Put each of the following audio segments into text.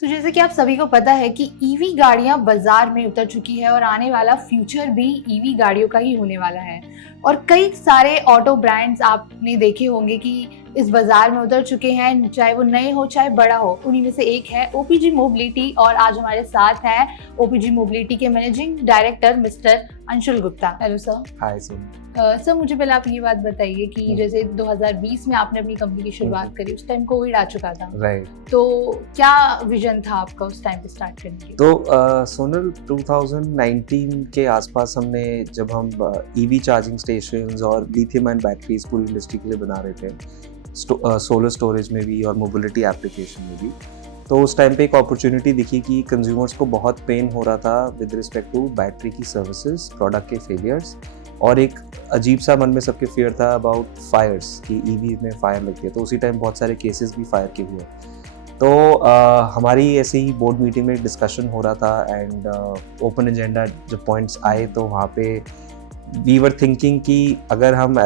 तो जैसे कि आप सभी को पता है कि ईवी गाड़ियां बाजार में उतर चुकी है और आने वाला फ्यूचर भी ईवी गाड़ियों का ही होने वाला है। और कई सारे ऑटो ब्रांड्स आपने देखे होंगे कि इस बाजार में उतर चुके हैं, चाहे वो नए हो चाहे बड़ा हो। उन्हीं में से एक है ओपीजी मोबिलिटी और आज हमारे साथ है ओपीजी मोबिलिटी के managing director mister Anshul Gupta. Hello sir. Hi sir. Sir मुझे पहले आप ये बात बताइए कि जैसे 2020 में आपने अपनी कंपनी की शुरुआत करी, उस टाइम कोविड आ चुका था, राइट। तो क्या विजन था आपका उस टाइम पे स्टार्ट करने के? तो सोनल 2019 के आसपास हमने जब हम ईवी चार्जिंग स्टेशंस और लिथियम आयन बैटरीज पूरी इंडस्ट्री के लिए बना रहे थे, सोलर स्टोरेज में भी और मोबिलिटी एप्लीकेशन में भी, तो उस टाइम पे एक अपॉर्चुनिटी दिखी कि कंज्यूमर्स को बहुत पेन हो रहा था विद रिस्पेक्ट टू बैटरी की सर्विसेज, प्रोडक्ट के फेलियर्स, और एक अजीब सा मन में सबके फियर था अबाउट फायर्स कि ईवी में फायर लगती है। तो उसी टाइम बहुत सारे केसेस भी फायर के हुए। तो हमारी ऐसे ही बोर्ड मीटिंग में डिस्कशन हो रहा था एंड ओपन एजेंडा जब पॉइंट्स आए तो वहाँ पे वी वर थिंकिंग कि अगर हम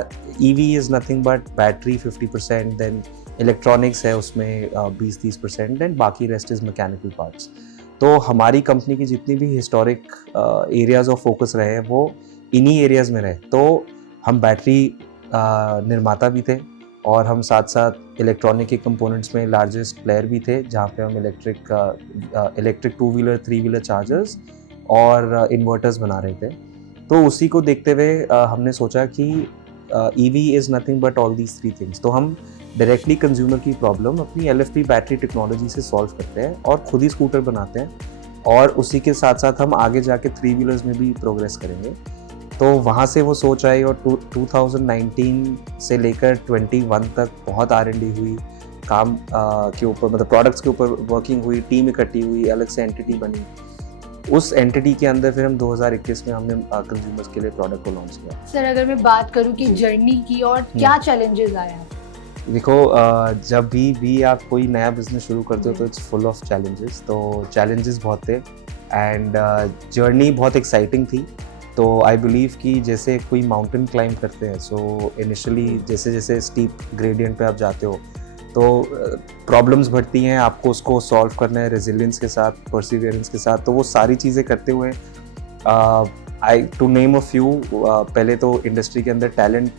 EV is nothing but battery 50%, then electronics है उसमें 20-30%, देन बाकी रेस्ट इज़ मैकेनिकल पार्ट्स। तो हमारी कंपनी की जितनी भी हिस्टोरिक एरियाज ऑफ फोकस रहे हैं वो इन्हीं एरियाज़ में रहे। तो हम बैटरी निर्माता भी थे और हम साथ साथ इलेक्ट्रॉनिक के कंपोनेंट्स में लार्जेस्ट प्लेयर भी थे, जहाँ पे हम इलेक्ट्रिक 2 व्हीलर 3 व्हीलर चार्जर्स और इन्वर्टर्स बना रहे थे। तो उसी को देखते हुए हमने सोचा कि EV is nothing but all these 3 things. तो हम डायरेक्टली कंज्यूमर की प्रॉब्लम अपनी LFP बैटरी टेक्नोलॉजी से सॉल्व करते हैं और खुद ही स्कूटर बनाते हैं, और उसी के साथ साथ हम आगे जाके 3 व्हीलर्स में भी प्रोग्रेस करेंगे। तो वहाँ से वो सोच आई और 2019 से लेकर 21 तक बहुत R&D हुई, काम के ऊपर, मतलब प्रोडक्ट्स के ऊपर वर्किंग हुई, टीम इकट्ठी हुई, अलग से एंटिटी बनी। उस एंटिटी के अंदर फिर हम 2021 में हमने कंज्यूमर्स के लिए प्रोडक्ट को लॉन्च किया। सर अगर मैं बात करूं कि जर्नी की और क्या चैलेंजेस आए हैं? देखो, जब भी आप कोई नया बिजनेस शुरू करते हो तो इट्स फुल ऑफ चैलेंजेस। तो चैलेंजेस बहुत थे एंड जर्नी बहुत एक्साइटिंग थी। तो आई बिलीव कि जैसे कोई माउंटेन क्लाइंब करते हैं, सो इनिशियली जैसे जैसे स्टीप ग्रेडियंट पे आप जाते हो तो प्रॉब्लम्स बढ़ती हैं, आपको उसको सॉल्व करना है रेजिलियंस के साथ, परसिवियरेंस के साथ। तो वो सारी चीज़ें करते हुए टू नेम अ फ्यू, पहले तो इंडस्ट्री के अंदर talent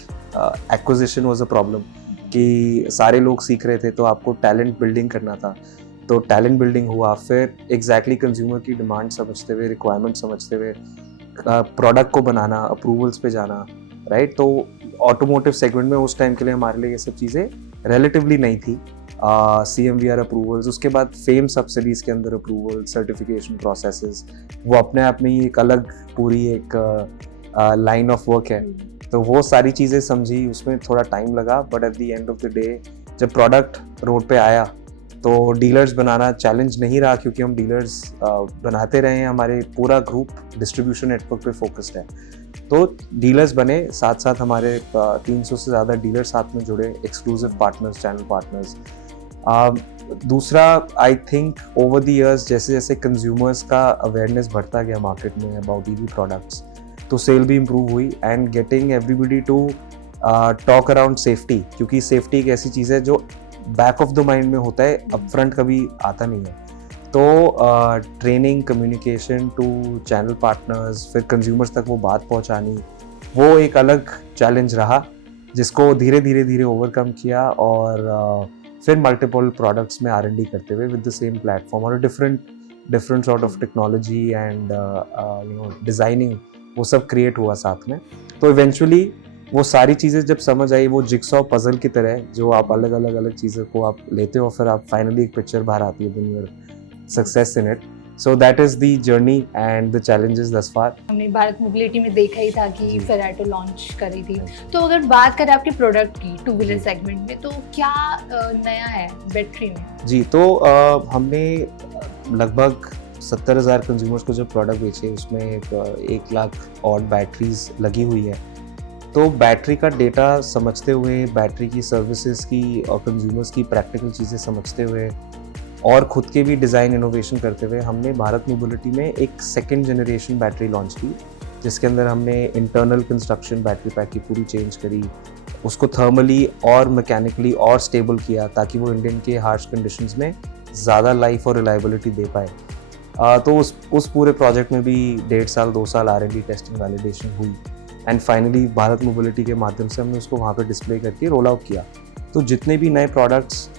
acquisition was a problem कि सारे लोग सीख रहे थे, तो आपको टैलेंट बिल्डिंग करना था। तो टैलेंट बिल्डिंग हुआ, फिर एग्जैक्टली कंज्यूमर की डिमांड समझते हुए, रिक्वायरमेंट समझते हुए प्रोडक्ट को बनाना, अप्रूवल्स पे जाना, राइट। तो ऑटोमोटिव सेगमेंट में उस टाइम के लिए हमारे लिए ये सब चीज़ें रिलेटिवली नहीं थी। CMVR अप्रूवल्स, उसके बाद फेम सब्सिडीज़ के अंदर अप्रूवल, सर्टिफिकेशन प्रोसेसेस, वो अपने आप में ही एक अलग पूरी एक लाइन ऑफ वर्क है। तो वो सारी चीज़ें समझी, उसमें थोड़ा टाइम लगा, but at the end of the day जब प्रोडक्ट रोड पे आया तो डीलर्स बनाना चैलेंज नहीं रहा, क्योंकि हम डीलर्स बनाते रहे हैं, हमारे पूरा ग्रुप डिस्ट्रीब्यूशन नेटवर्क पे फोकस्ड है। तो डीलर्स बने, साथ साथ हमारे 300 से ज़्यादा डीलर साथ में जुड़े, एक्सक्लूसिव पार्टनर्स, चैनल पार्टनर्स। दूसरा, I think over the years जैसे जैसे कंज्यूमर्स का अवेयरनेस बढ़ता गया मार्केट में अबाउट ईवी प्रोडक्ट्स, तो सेल भी इम्प्रूव हुई and getting everybody to talk around safety, क्योंकि सेफ्टी एक ऐसी चीज़ है जो बैक ऑफ द माइंड में होता है, अप फ्रंट कभी आता नहीं है। तो training, communication to channel partners, फिर कंज्यूमर्स तक वो बात पहुंचानी, वो एक अलग चैलेंज रहा, जिसको धीरे धीरे ओवरकम किया। और फिर मल्टीपल प्रोडक्ट्स में R&D करते हुए विद द सेम प्लेटफॉर्म और different sort of technology and designing, वो सब क्रिएट हुआ साथ में। तो इवेंचुअली वो सारी चीज़ें जब समझ आई, वो जिक्सॉ पजल की तरह, जो आप अलग अलग चीज़ों को आप लेते हो, फिर आप फाइनली एक पिक्चर बाहर आती है, then you are success in it. So that is the journey and the challenges thus far. हमने भारत मोबिलिटी में देखा ही था कि फेराटो लॉन्च करी थी। तो अगर बात करें आपके प्रोडक्ट की 2 व्हीलर सेगमेंट में, तो क्या नया है बैटरी में? जी, तो हमने लगभग 70,000 कंज्यूमर्स को जब प्रोडक्ट बेचे, उसमें 1 लाख और बैटरीज लगी हुई है। तो बैटरी का डेटा समझते हुए, बैटरी की सर्विसेज की और कंज्यूमर्स की प्रैक्टिकल चीज़ें समझते हुए और खुद के भी डिज़ाइन इनोवेशन करते हुए, हमने भारत मोबिलिटी में एक सेकंड जनरेशन बैटरी लॉन्च की, जिसके अंदर हमने इंटरनल कंस्ट्रक्शन बैटरी पैक की पूरी चेंज करी, उसको थर्मली और मैकेनिकली और स्टेबल किया, ताकि वो इंडियन के हार्श कंडीशंस में ज़्यादा लाइफ और रिलायबिलिटी दे पाए। तो उस पूरे प्रोजेक्ट में भी 1.5 साल 2 साल R&D टेस्टिंग वैलिडेशन हुई एंड फाइनली भारत मोबिलिटी के माध्यम से हमने उसको वहाँ पे डिस्प्ले करके रोल आउट किया। तो जितने भी नए products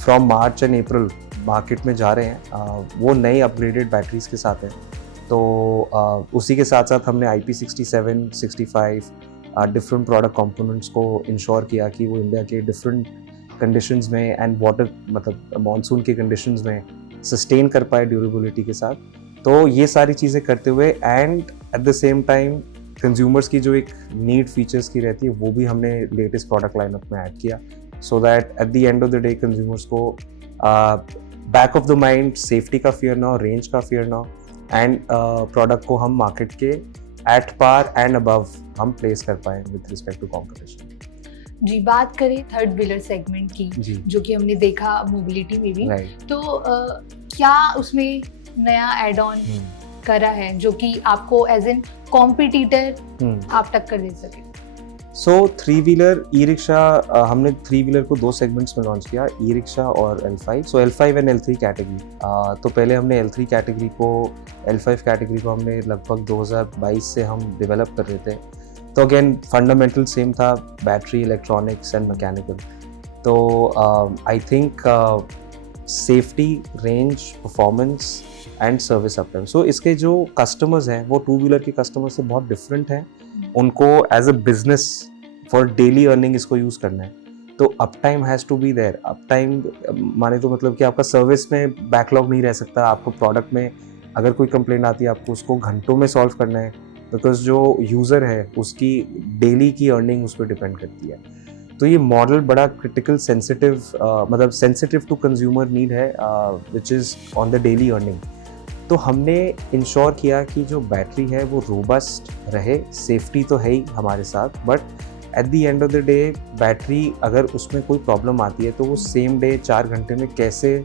from March and April market में जा रहे हैं वो नई अपग्रेडेड बैटरीज के साथ हैं। तो उसी के साथ साथ हमने IP67, 65 डिफरेंट प्रोडक्ट कंपोनेंट्स को इंश्योर किया कि वो इंडिया के डिफरेंट कंडीशंस में एंड वाटर मतलब मॉनसून के कंडीशंस में सस्टेन कर पाए ड्यूरेबिलिटी के साथ। तो ये सारी चीज़ें करते हुए and at the same time consumers की जो एक नीड फीचर्स की रहती है वो भी हमने लेटेस्ट प्रोडक्ट लाइनअप में ऐड किया, so that at the end of the day consumers को back of the mind safety का फियर ना हो, रेंज का फियर ना हो एंड प्रोडक्ट को हम मार्केट के एट पार एंड अबव हम प्लेस कर पाए विद रिस्पेक्ट टू कॉम्पिटिशन। जी, बात करें थर्ड व्हीलर सेगमेंट की जी। जो कि हमने देखा मोबिलिटी में भी, राइट। तो क्या उसमें नया एड ऑन करा है जो कि आपको एज एन कॉम्पिटिटर आप टक्कर दे सके? सो 3 व्हीलर ई रिक्शा हमने 3 व्हीलर को 2 सेगमेंट्स में लॉन्च किया, ई रिक्शा और L5। So L5 and L3 category. तो पहले हमने L3 कैटेगरी को, L5 कैटेगरी को हमने लगभग 2022 से हम डेवलप कर रहे थे। तो अगेन फंडामेंटल सेम था, बैटरी, इलेक्ट्रॉनिक्स एंड मैकेनिकल। तो I think safety, range, performance and service up time. So इसके जो कस्टमर्स हैं वो 2 व्हीलर के कस्टमर से बहुत डिफरेंट हैं। उनको as a business for daily earning इसको यूज़ करना है, तो uptime has to be there. Uptime माने तो मतलब कि आपका सर्विस में बैकलॉग नहीं रह सकता। आपको प्रोडक्ट में अगर कोई कंप्लेंट आती है आपको उसको घंटों में सॉल्व करना है, बिकॉज जो यूज़र है उसकी डेली की अर्निंग उस पर डिपेंड करती है। तो ये मॉडल बड़ा क्रिटिकल, सेंसिटिव मतलब सेंसिटिव टू कंज्यूमर नीड है which is on the daily earning. तो हमने इंश्योर किया कि जो बैटरी है वो रोबस्ट रहे, सेफ्टी तो है ही हमारे साथ, but at the end of the day battery अगर उसमें कोई प्रॉब्लम आती है तो वो सेम डे 4 घंटे में कैसे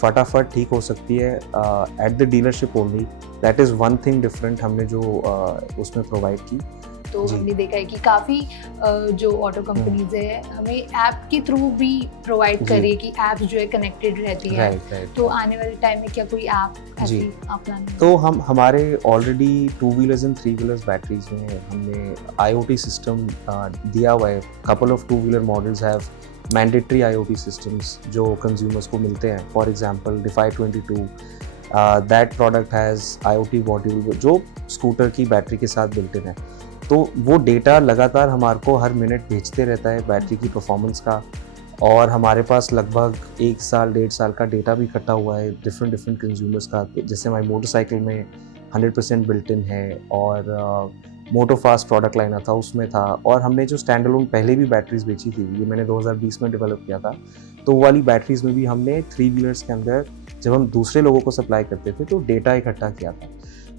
फटाफट ठीक हो सकती है at the dealership only. That is one thing different हमने जो उसमें प्रोवाइड की। तो हमने देखा है कि काफ़ी जो ऑटो कंपनीज है हमें ऐप के थ्रू भी प्रोवाइड कर रही है कि ऐप जो है कनेक्टेड रहती है। राइट। तो आने वाले टाइम में क्या कोई ऐप ऐसी आप प्लान? तो हम हमारे already 2 wheelers and 3 wheelers batteries में हमने IoT सिस्टम दिया हुआ है। Couple of 2 wheeler models have mandatory IoT systems जो कंज्यूमर्स को मिलते हैं। For example Defy 22 that product has IoT module जो स्कूटर की बैटरी के साथ बिल्ट इन है। तो वो डेटा लगातार हमारे को हर मिनट भेजते रहता है बैटरी की परफॉर्मेंस का, और हमारे पास लगभग 1 साल 1.5 साल का डेटा भी इकट्ठा हुआ है डिफरेंट कंज्यूमर्स का। जैसे हमारी मोटरसाइकिल में 100% बिल्ट इन है, और मोटो फास्ट प्रोडक्ट लाइन था उसमें था, और हमने जो स्टैंड अलोन पहले भी बैटरीज बेची थी, ये मैंने 2020 में डेवलप किया था, तो वो वाली बैटरीज में भी हमने 3 व्हीलर्स के अंदर जब हम दूसरे लोगों को सप्लाई करते थे तो डेटा इकट्ठा किया था।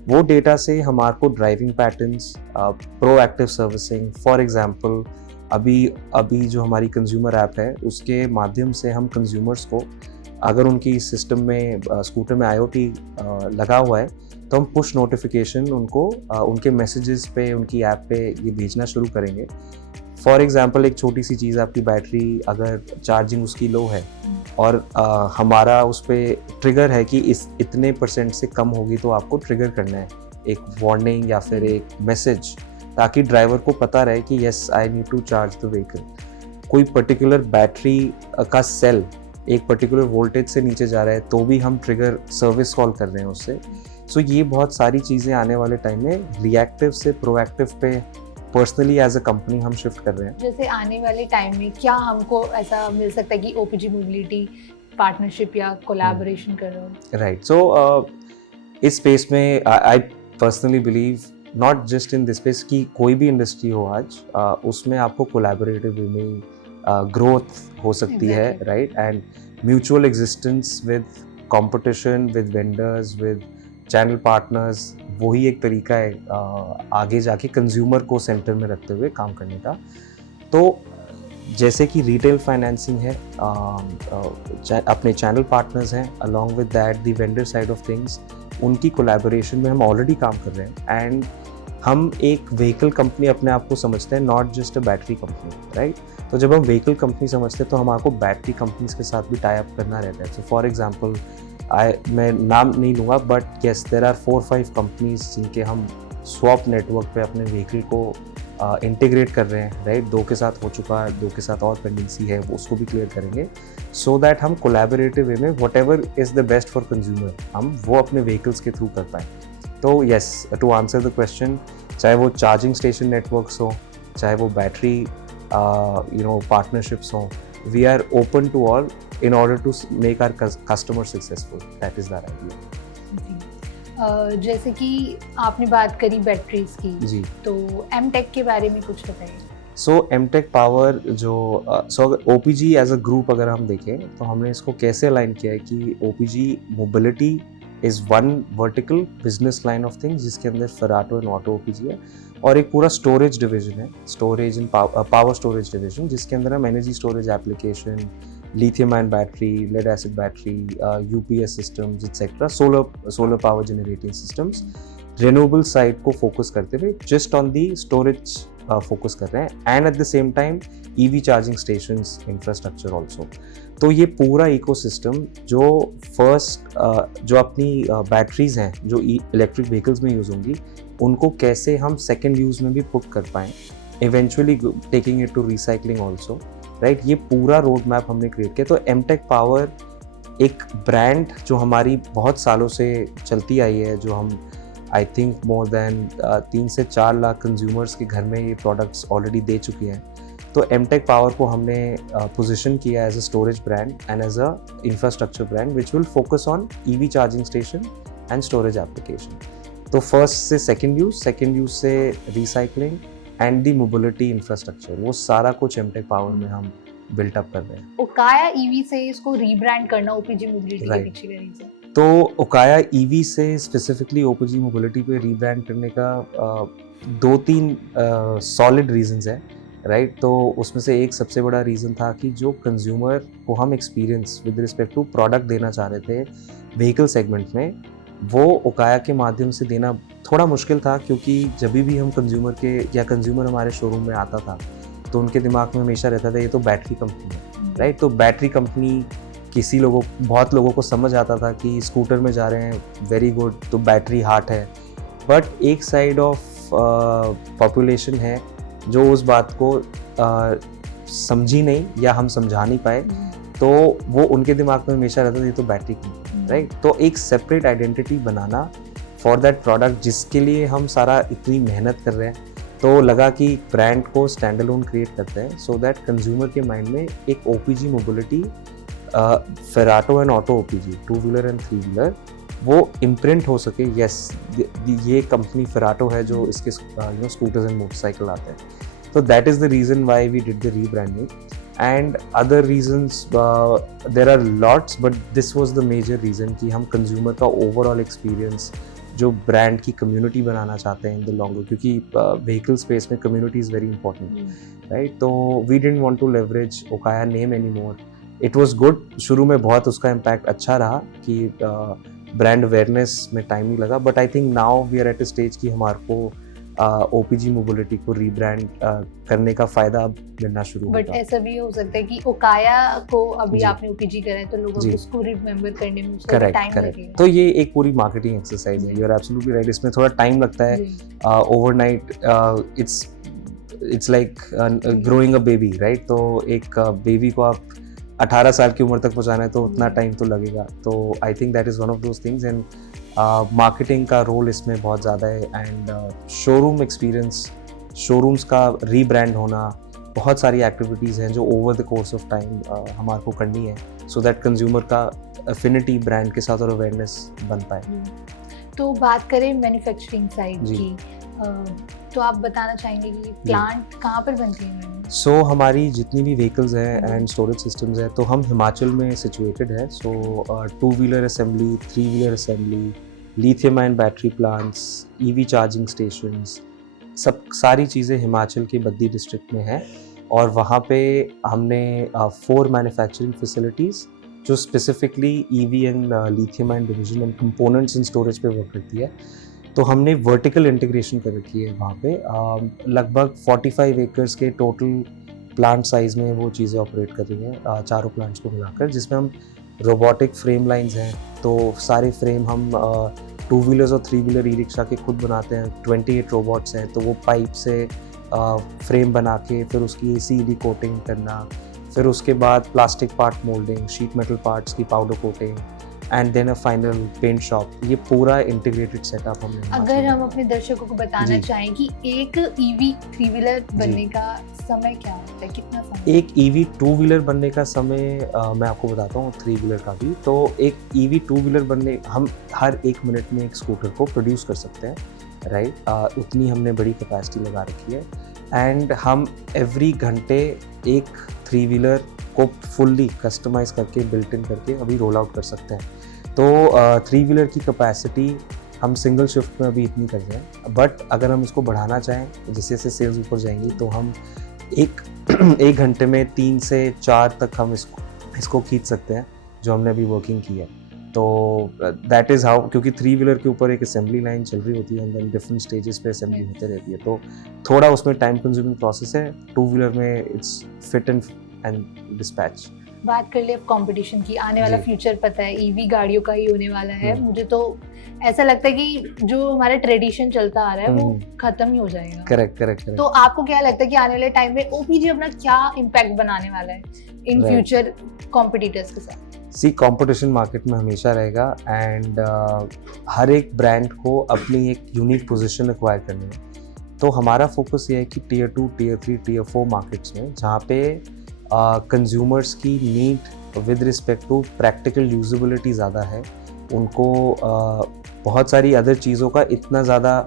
वो डेटा से हमारे को driving patterns, proactive servicing, for example अभी जो हमारी कंज्यूमर ऐप है उसके माध्यम से हम कंज्यूमर्स को, अगर उनकी सिस्टम में स्कूटर में IoT लगा हुआ है तो हम पुश नोटिफिकेशन उनको उनके मैसेजेस पे, उनकी ऐप पे ये भेजना शुरू करेंगे। फॉर एग्जांपल एक छोटी सी चीज़, आपकी बैटरी अगर चार्जिंग उसकी लो है और हमारा उस पर ट्रिगर है कि इतने % से कम होगी तो आपको ट्रिगर करना है एक वार्निंग या फिर एक मैसेज, ताकि ड्राइवर को पता रहे कि yes I need to charge the vehicle. कोई पर्टिकुलर बैटरी का सेल एक पर्टिकुलर वोल्टेज से नीचे जा रहा है तो भी हम ट्रिगर सर्विस कॉल कर रहे हैं उससे। सो ये बहुत सारी चीज़ें आने वाले टाइम में रिएक्टिव से प्रोएक्टिव पे पर्सनली एज अ कंपनी हम शिफ्ट कर रहे हैं। जैसे आने वाले टाइम में क्या हमको ऐसा मिल सकता है कि OPG मोबिलिटी पार्टनरशिप या कोलैबोरेशन कर रहे हो? राइट। सो इस स्पेस में I personally believe not just in this space कि कोई भी इंडस्ट्री हो आज उसमें आपको कोलैबोरेटिव वे में ग्रोथ हो सकती है, right, and mutual existence with competition, with vendors, with channel partners, वही एक तरीका है आगे जाके कंज्यूमर को सेंटर में रखते हुए काम करने का। तो जैसे कि रिटेल फाइनेंसिंग है, अपने चैनल पार्टनर्स हैं, along with that the vendor side of things, उनकी कोलैबोरेशन में हम ऑलरेडी काम कर रहे हैं। एंड हम एक व्हीकल कंपनी अपने आप को समझते हैं, not just a battery company, right. तो जब हम व्हीकल कंपनी समझते हैं तो हमारे बैटरी कंपनीज के साथ भी टाई अप करना रहता है. सो फॉर एग्जांपल मैं नाम नहीं लूँगा, but yes there are 4-5 companies जिनके हम स्वैप नेटवर्क पे अपने व्हीकल को इंटीग्रेट कर रहे हैं, राइट. 2 के साथ हो चुका है, 2 के साथ और पेंडेंसी है, उसको भी क्लियर करेंगे, सो दैट हम कोलैबोरेटिव वे में whatever is the best for consumer हम वो अपने व्हीकल्स के थ्रू कर पाएँ. तो yes, to answer the question, चाहे वो चार्जिंग स्टेशन नेटवर्क्स हो, चाहे वो बैटरी partnerships हों, we are open to all in order to make our customer successful. That is the idea. जी. जैसे कि आपने बात करी बैटरीज की, जी. तो एमटेक के बारे में कुछ बताइए. सो एमटेक पावर जो अगर ओपीजी एज अ ग्रुप अगर हम देखें तो हमने इसको कैसे अलाइन किया है कि OPG mobility is one vertical business line of things जिसके अंदर फेराटो एंड ऑटो ओपीजी है, और एक पूरा स्टोरेज डिवीजन है, storage and power storage division, जिसके अंदर हम energy storage application, lithium ion battery, lead acid battery, UPS systems etcetera, solar power generating systems, renewable side को फोकस करते हुए just on the storage focus कर रहे हैं, and at the same time EV charging stations infrastructure also. तो ये पूरा ecosystem जो जो अपनी बैटरीज हैं जो इलेक्ट्रिक व्हीकल्स में यूज़ होंगी, उनको कैसे हम सेकेंड यूज़ में भी पुट कर पाएँ, eventually taking it to recycling also, right. ये पूरा रोड मैप हमने क्रिएट किया. तो एमटेक पावर एक ब्रांड जो हमारी बहुत सालों से चलती आई है, जो हम आई थिंक मोर देन 3 से 4 लाख कंज्यूमर्स के घर में ये प्रोडक्ट्स ऑलरेडी दे चुके हैं. तो एमटेक पावर को हमने पोजीशन किया as a storage brand and as a infrastructure brand which will focus on EV charging station and storage application. तो फर्स्ट से सेकेंड यूज से recycling and the mobility infrastructure, वो सारा कुछ एमटेक पावर में हम बिल्टअप कर रहे हैं. ओकाया ईवी से इसको रीब्रांड करना ओपीजी मोबिलिटी के पीछे का रीजन? तो ओकाया ईवी से स्पेसिफिकली ओपीजी मोबिलिटी पे रीब्रांड करने का 2-3 सॉलिड रीजंस है, राइट. तो उसमें से एक सबसे बड़ा रीज़न था कि जो कंज्यूमर को हम experience with respect to product देना चाह रहे थे व्हीकल सेगमेंट में, वो ओकाया के माध्यम से देना थोड़ा मुश्किल था, क्योंकि जब भी हम कंज्यूमर हमारे शोरूम में आता था तो उनके दिमाग में हमेशा रहता था ये तो बैटरी कंपनी है, राइट. तो बैटरी कंपनी बहुत लोगों को समझ आता था कि स्कूटर में जा रहे हैं, वेरी गुड, तो बैटरी हार्ट है. बट एक साइड ऑफ पॉपुलेशन है जो उस बात को समझी नहीं या हम समझा नहीं पाए, तो वो उनके दिमाग में हमेशा रहता था ये तो बैटरी कंपनी, राइट. तो एक separate identity banana for that product जिसके लिए हम सारा इतनी मेहनत कर रहे हैं, तो लगा कि ब्रांड को स्टैंड अलोन क्रिएट करते हैं सो दैट कंज्यूमर के माइंड में एक OPG mobility, Ferrato and auto OPG, 2 wheeler and 3 wheeler, वो इम्प्रिंट हो सके. यस, ये कंपनी फेराटो है जो इसके स्कूटर्स एंड मोटरसाइकिल आते हैं. तो that is the reason why we did the rebranding. And other reasons there are lots, but this was the major reason कि हम कंज्यूमर का ओवरऑल एक्सपीरियंस, जो ब्रांड की कम्युनिटी बनाना चाहते हैं इन द लॉन्ग, क्योंकि व्हीकल स्पेस में community is very important, right. तो we didn't want to leverage Okaya name any more. It was good, शुरू में बहुत उसका इम्पैक्ट अच्छा रहा कि ब्रांड अवेयरनेस में टाइम नहीं लगा, but I think now we are at a stage कि हमारे को ओपीजी मोबिलिटी को रीब्रांड करने का फ़ायदा अब मिलना शुरू होगा. बट ऐसा भी हो सकता है कि ओकाया को अभी जी. आपने ओपीजी करा है तो लोगों जी. को उसको रिमेंबर करने में उसका टाइम लगेगा. तो ये एक पूरी मार्केटिंग एक्सरसाइज है. You are absolutely right. इसमें थोड़ा टाइम लगता है. Overnight it's like growing a baby, right. तो एक बेबी को आप 18 साल की उम्र तक पहुंचाना है तो उतना टाइम तो लगेगा. तो I think that is one of those things. And marketing का रोल इसमें बहुत ज़्यादा है. एंड शोरूम एक्सपीरियंस, शोरूम्स का रीब्रांड होना, बहुत सारी एक्टिविटीज़ हैं जो over the course of time हमारे को करनी है, सो दैट कंज्यूमर का अफिनिटी ब्रांड के साथ और अवेयरनेस बन पाए. तो बात करें मैन्युफैक्चरिंग साइड की, तो आप बताना चाहेंगे कि प्लांट कहाँ पर बनती है? सो हमारी जितनी भी व्हीकल्स हैं एंड स्टोरेज सिस्टम्स हैं, तो हम हिमाचल में सिचुएटेड है. सो 2 wheeler assembly, 3 wheeler assembly, lithium ion battery plants, EV charging stations, सारी चीज़ें हिमाचल के बद्दी डिस्ट्रिक्ट में है. और वहाँ पे हमने 4 मैन्युफैक्चरिंग फैसिलिटीज़ जो specifically EV and lithium ion division and components and storage पे वर्क करती है. तो हमने वर्टिकल इंटीग्रेशन कर रखी है वहाँ पे. लगभग 45 एकर्स के टोटल प्लांट साइज़ में वो चीज़ें ऑपरेट कर रही हैं, चारों प्लांट्स को मिलाकर, जिसमें हम रोबोटिक फ्रेम लाइंस हैं, तो सारे फ्रेम हम 2 व्हीलर्स और 3 व्हीलर ई रिक्शा के खुद बनाते हैं। 28 रोबोट्स हैं, तो वो पाइप से फ्रेम बना के फिर उसकी ACED कोटिंग करना, फिर उसके बाद plastic part moulding, sheet metal parts की powder coating and then a final paint shop. ये पूरा इंटीग्रेटेड सेटअप हमने। अगर हम अपने दर्शकों को बताना जी। चाहें कि एक EV 3 व्हीलर बनने का समय क्या होता है, कितना समय? एक EV 2 व्हीलर बनने का समय मैं आपको बताता हूँ, 3 व्हीलर का भी। तो एक EV 2 व्हीलर बनने हम हर 1 मिनट में एक स्कूटर को प्रोड्यूस कर सकते हैं, राइट। उतनी हमने बड़ी कैपेसिटी लगा रखी है एंड हम एवरी घंटे एक 3 व्हीलर को फुल्ली कस्टमाइज करके बिल्ट इन करके अभी रोल आउट कर सकते हैं। तो 3 व्हीलर की कैपेसिटी हम सिंगल शिफ्ट में अभी इतनी कर रहे हैं, बट अगर हम इसको बढ़ाना चाहें, जैसे जैसे सेल्स ऊपर जाएंगी, तो हम एक घंटे में 3 से 4 तक हम इसको खींच सकते हैं, जो हमने अभी वर्किंग की है। तो दैट इज़ हाउ, क्योंकि 3 व्हीलर के ऊपर एक असेंबली लाइन चल रही होती है एंड देन डिफरेंट स्टेजेस पे असेंबली होते रहती है, तो थोड़ा उसमें टाइम कंज्यूमिंग प्रोसेस है। 2 व्हीलर में इट्स फिट एंड डिस्पैच। बात कर ले अब कंपटीशन की, आने वाला जी। फ्यूचर पता है EV गाड़ियों का ही होने वाला है। हम्म। मुझे तो ऐसा लगता है कि जो हमारा ट्रेडिशन चलता आ रहा है वो हम्म। खत्म ही हो जाएगा। करेक्ट। तो आपको क्या लगता है कि आने वाले टाइम में OPG अपना क्या इम्पैक्ट बनाने वाला है इन Right. फ्यूचर कॉम्पिटिटर्स के साथ? सी, कंपटीशन मार्केट में हमेशा रहेगा एंड हर एक ब्रांड को अपनी एक यूनिक पोजीशन एक्वायर करनी है। तो हमारा फोकस ये है कि टियर 2, टियर 3, टियर 4 मार्केट्स में, जहाँ पे कंज्यूमर्स की need with respect to practical usability ज़्यादा है, उनको बहुत सारी अदर चीज़ों का इतना ज़्यादा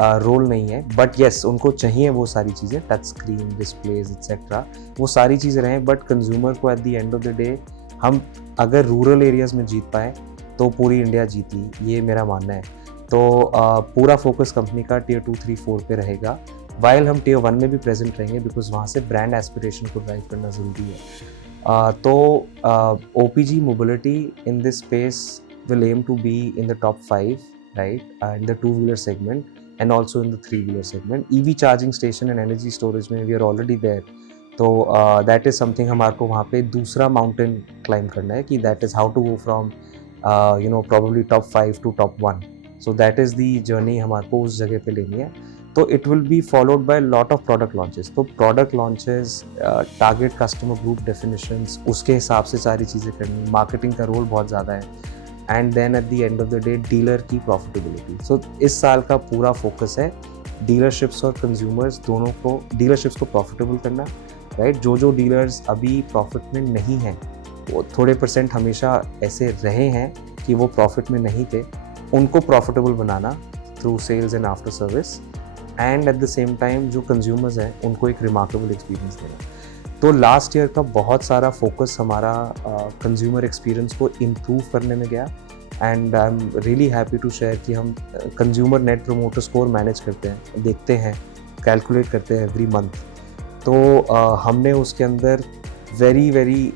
रोल नहीं है, बट येस उनको चाहिए वो सारी चीज़ें, टच स्क्रीन, डिस्प्लेज एक्सेट्रा, वो सारी चीज़ें रहें, बट कंज्यूमर को eight the end of the day हम अगर रूरल एरियाज़ में जीत पाए तो पूरी इंडिया जीती, ये मेरा मानना है। तो पूरा फोकस कंपनी का टियर 2, 3, 4 पे रहेगा, वाइल हम टियर 1 में भी प्रेजेंट रहेंगे, बिकॉज वहाँ से ब्रांड एस्पिरेशन को ड्राइव करना ज़रूरी है। तो OPG mobility in this space will aim to be in the top 5, right, in the 2-wheeler segment and also in the 3-wheeler segment. EV charging station and energy storage में we are already there. तो that is something हमारे को वहाँ पे दूसरा mountain climb करना है, कि that is how to go from probably top 5 to top 1. So that is the journey हमारे को उस जगह पे लेनी है। तो it will be followed by lot of product launches. तो product launches, target customer group definitions, उसके हिसाब से सारी चीज़ें करनी, marketing का रोल बहुत ज़्यादा है, and then at the end of the day dealer की प्रॉफिटेबिलिटी। सो इस साल का पूरा फोकस है डीलरशिप्स और कंज्यूमर्स दोनों को, डीलरशिप्स को प्रॉफिटेबल करना, राइट। जो डीलर्स अभी प्रॉफिट में नहीं हैं, वो थोड़े % हमेशा ऐसे रहे हैं कि वो प्रॉफिट में नहीं थे, उनको प्रॉफिटेबल बनाना through sales and after service, and at the same time जो कंज्यूमर्स हैं उनको एक रिमार्केबल एक्सपीरियंस देना। तो लास्ट ईयर का बहुत सारा फोकस हमारा कंज्यूमर एक्सपीरियंस को इम्प्रूव करने में गया, and I am really happy to share कि हम consumer net promoter score manage करते हैं, देखते हैं, कैलकुलेट करते हैं एवरी मंथ। तो हमने उसके अंदर वेरी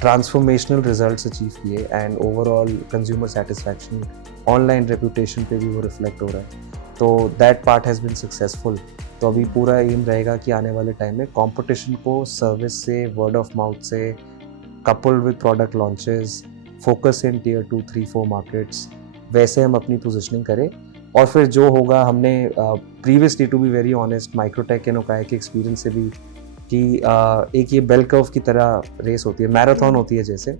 ट्रांसफॉर्मेशनल रिजल्ट्स अचीव किए, and overall consumer satisfaction, online reputation पे भी वो रिफ्लेक्ट हो रहा है। तो that part has been successful. तो अभी पूरा एम रहेगा कि आने वाले टाइम में कंपटीशन को सर्विस से, वर्ड ऑफ माउथ से, coupled with product launches, focus in tier 2, 3, 4 markets, वैसे हम अपनी पोजीशनिंग करें। और फिर जो होगा, हमने previously, to be very honest, Microtek and Okaya के एक्सपीरियंस से भी, कि एक ये बेल कर्व की तरह रेस होती है, मैराथन होती है जैसे।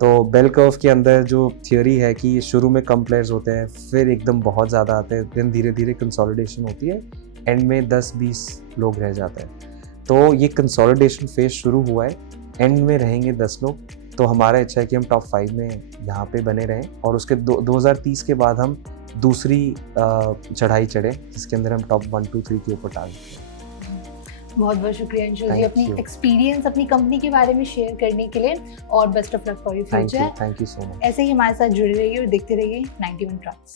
तो बेल कर्व के अंदर जो थियोरी है कि शुरू में कम प्लेयर्स होते हैं, फिर एकदम बहुत ज़्यादा आते हैं, देन धीरे धीरे कंसोलिडेशन होती है, एंड में 10-20 लोग रह जाते हैं। तो ये कंसोलिडेशन फेज शुरू हुआ है, एंड में रहेंगे 10 लोग। तो हमारा इच्छा है कि हम टॉप 5 में यहाँ पे बने रहें, और उसके 2030 के बाद हम दूसरी चढ़ाई चढ़े, जिसके अंदर हम टॉप 1, 2, 3 के ऊपर टारगेट करें। बहुत बहुत शुक्रिया अंशुल जी, Thank अपनी you. एक्सपीरियंस, अपनी कंपनी के बारे में शेयर करने के लिए, और best of luck for your future. Thank you so much. ऐसे ही हमारे साथ जुड़े रहिए और देखते रहिए 91 ट्रैक्स।